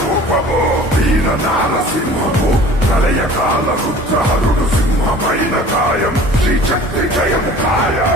రూపము వీర నారసింహము ప్రళయకాల రుద్రహరుడు సింహమైన కాయం శ్రీ శక్తి జయము ఖాయం